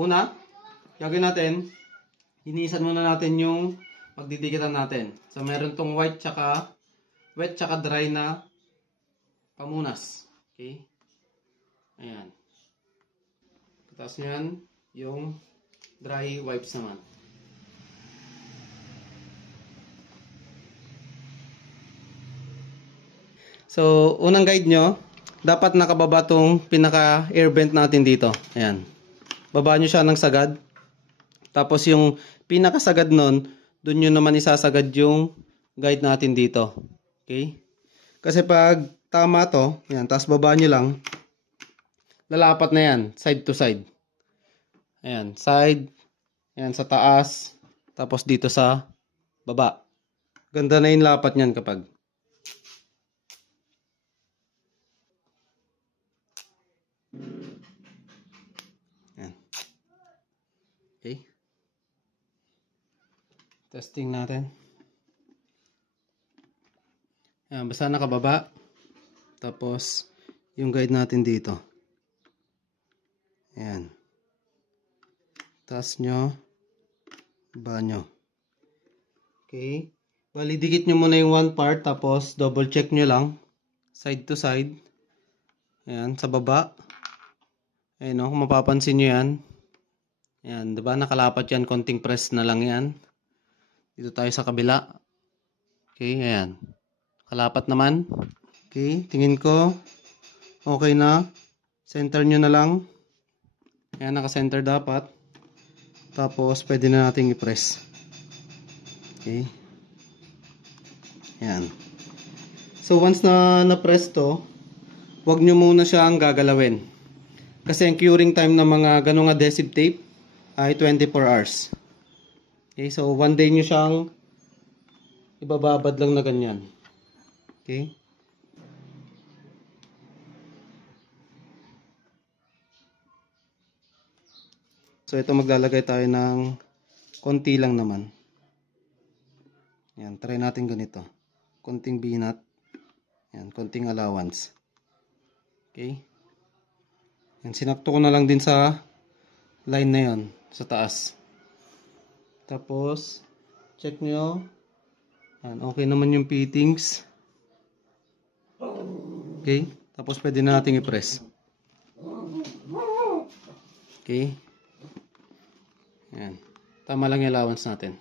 una, gagawin natin, inisan muna natin yung pagdidikitan natin. So, meron tong wet tsaka dry na pamunas. Okay? Ayan. Tapos yan, yung dry wipes naman. So, unang guide nyo, dapat nakababa tong pinaka air vent natin dito. Ayan. Baba nyo siya ng sagad. Tapos yung pinakasagad nun, dun nyo naman isasagad yung guide natin dito. Okay? Kasi pag tama to, ayan, tapos baba nyo lang, lalapat na yan, side to side. Ayan, side, ayan, sa taas, tapos dito sa baba. Ganda na yung lapat nyan kapag. Ayan. Okay. Testing natin. Ayan, basta nakababa. Tapos, yung guide natin dito. Ayan. Taas nyo. Baba nyo. Okay. Bali, dikit nyo muna yung one part. Tapos, double check nyo lang. Side to side. Ayan, sa baba. Ayan o, kung mapapansin nyo yan. Ayan, diba? Nakalapat yan. Konting press na lang yan. Dito tayo sa kabila. Okay, ayan. Kalapat naman. Okay, tingin ko. Okay na. Center nyo na lang. Ayan, naka-center dapat. Tapos, pwede na natin i-press. Okay. Ayan. So, once na na-press to, huwag nyo muna siyang gagalawin. Kasi ang curing time ng mga ganong adhesive tape ay 24 hours. Okay, so 1 day nyo siyang ibababad lang na ganyan. Okay. So ito maglalagay tayo ng konti lang naman. Yan, try natin ganito. Konting binat. Yan, konting allowance. Okay. Yan, sinakto ko na lang din sa line na yon, sa taas. Tapos, check nyo. Yan, okay naman yung fittings. Okay. Tapos, pwede na natin i-press. Okay. Yan. Tama lang yung allowance natin.